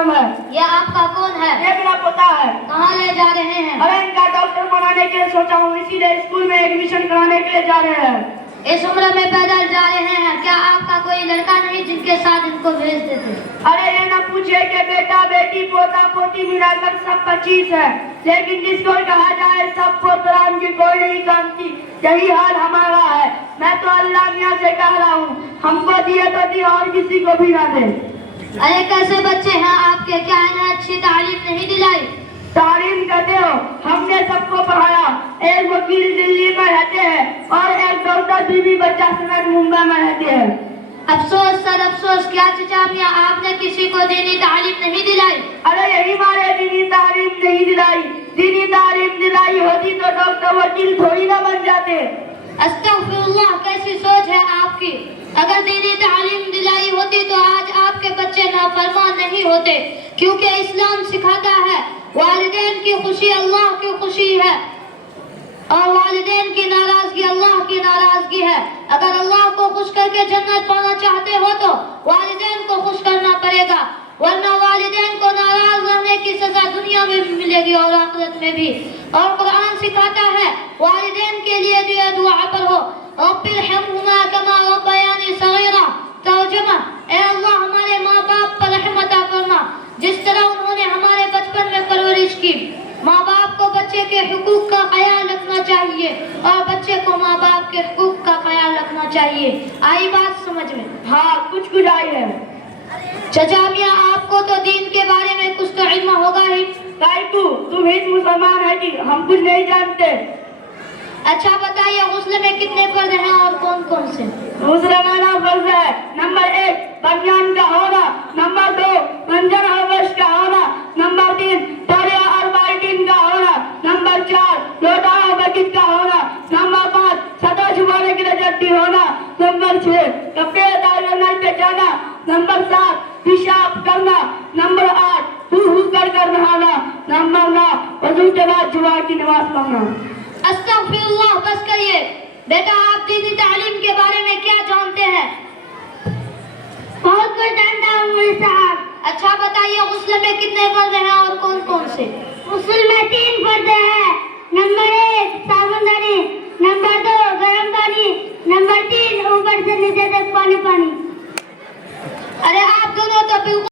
बेगम है। ये आपका कौन है? ये मेरा पोता है। कहाँ ले जा रहे हैं? अरे इनका डॉक्टर बनाने के लिए सोचा हूँ, इसीलिए स्कूल में एडमिशन कराने के लिए जा रहे हैं। इस उम्र में पैदल जा रहे हैं, क्या आपका कोई लड़का नहीं जिनके साथ इनको भेज देते? अरे ये ना पूछे कि बेटा बेटी पोता पोती मिलाकर सब 25 है, लेकिन जिसको कहा जाए सब पोतराम की कोई नहीं कामती। यही हाल हमारा है। मैं तो अल्लाह मियाँ से कह रहा हूँ, हमको दिए तो दिए और किसी को भी ना दे। अरे कैसे बच्चे हैं आपके, क्या इन्हें अच्छी तालीम नहीं दिलाई? तालीम करते हो, हमने सबको पढ़ाया। एक वकील दिल्ली में रहते हैं और एक डॉक्टर बीवी बच्चा समेत मुंबई में रहते हैं। अफसोस सर अफसोस, क्या चचा मियाँ आपने किसी को दीनी तालीम नहीं दिलाई? अरे यही मारे दीनी तालीम नहीं दिलाई। दीनी तालीम दिलाई होती तो डॉक्टर वकील थोड़ी ना बन जाते। अस्तगफिरुल्लाह, कैसी सोच है आपकी। अगर दीनी तालीम दिलाई होती तो आज आपके बच्चे नाफरमान नहीं होते, क्योंकि इस्लाम सिखाता है वालिदैन की खुशी अल्लाह की खुशी है और वालिदैन की नाराजगी अल्लाह की नाराजगी है। अगर अल्लाह को खुश करके जन्नत पाना चाहते हो तो वालिदैन को खुश करना पड़ेगा, वरना वालिदैन को नाराज रहने की सजा दुनिया में भी मिलेगी और आखिरत में भी। और कुरान सिखाता है वालिदैन के लिए दुआ पढ़ो, रब्बिरहम्हुमा कमा रब्बयानी सगीरा। तर्जुमा, ए अल्लाह हमारे माँ बाप पर रहमत करना जिस तरह उन्होंने हमारे बचपन में परवरिश की। माँ बाप को बच्चे के हुकूक का ख्याल रखना चाहिए और बच्चे को माँ बाप के हुकूक का ख्याल रखना चाहिए। आई बात समझ में? हाँ, कुछ आई है। चचा मियाँ आपको तो दीन के बारे में कुछ तो इल्म होगा ही। तुम ही मुसलमान है कि हम कुछ नहीं जानते। अच्छा बताइए, गुस्ल में कितने फर्ज हैं और कौन कौन से? मुसलमाना फर्ज है, नंबर 1 बनियान का होना, नंबर 2 मंजन हवश का होना, नंबर 3 तोरिया और बाल्टीन का होना, नंबर 4 लोटा और बकेट का होना, नंबर 5 सदा छुपाने के लिए जड्डी होना, नंबर 6 कपड़े उतारने पे जाना, नंबर 7 पेशाब करना, नंबर 8 हु कर नहाना, नंबर 9 वजू के बाद जुमा की नमाज पढ़ना। अस्तगफिरुल्लाह, बस करिए। बेटा आप दीनी तालीम के बारे में क्या जानते हैं? बहुत कुछ जानता हूँ मौलवी साहब। अच्छा बताइए, गुस्ल में कितने फर्ज हैं और कौन कौन से? गुस्ल में 3 फर्ज है। नंबर 1 साबुनदानी, नंबर 2 गर्म पानी, नंबर 3 ऊपर से नीचे तक पानी। अरे आप दोनों तो बिल्कुल